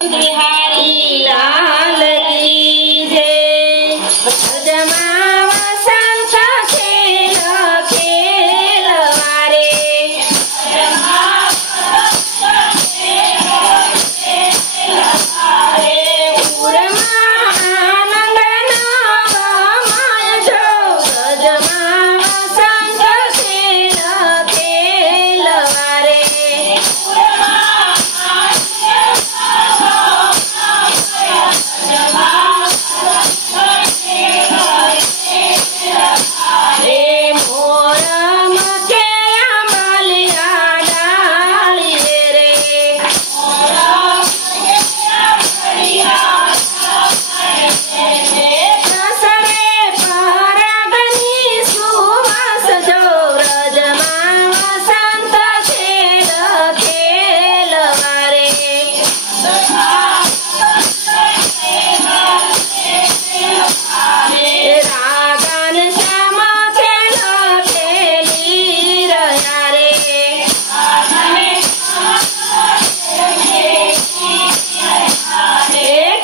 बिहारी लाल की जय। ब्रजमा वसंत खेल खेलवारे, उरमा आनंद नवमाय जो। ब्रजमा वसंत खेल खेलवारे, रे मोरम के अमलिया डालिए रे, दसरे परागनी सुवास जो। ब्रजमा वसंत खेल खेलवारे, रागन श्याम खेल खेली रया रे,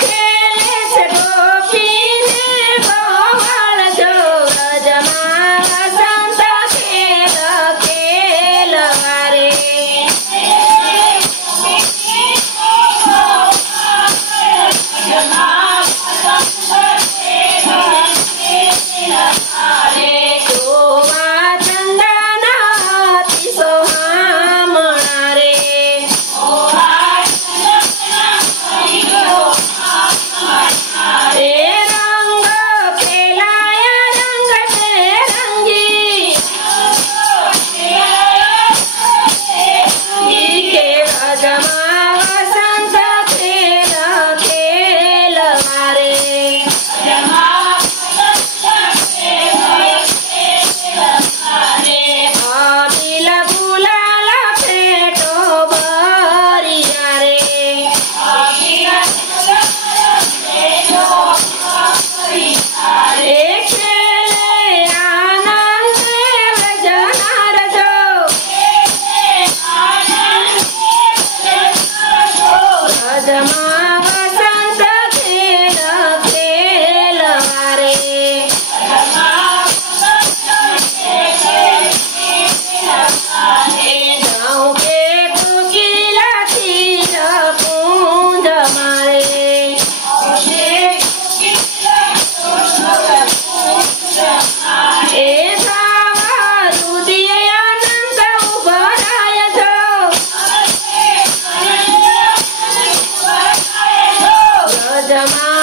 खेले से गोपी निर्भवल जो। ब्रजमा वसंत खेल खेलवारे, शोभा चंदन अति सोहामणा रे, रंग खेलाया रंग से रंगी, के ब्रजमा वसंत खेल खेलवारे, अबिल गुलाल फेटो बरिया रे, खेले आनंद ब्रजनार जो। ब्रजमा वसंत खेल खेलवारे, गाँव के कोकिला तीर पूंज मारे, भावरु दिए अनंत उबराय जो। ब्रजमा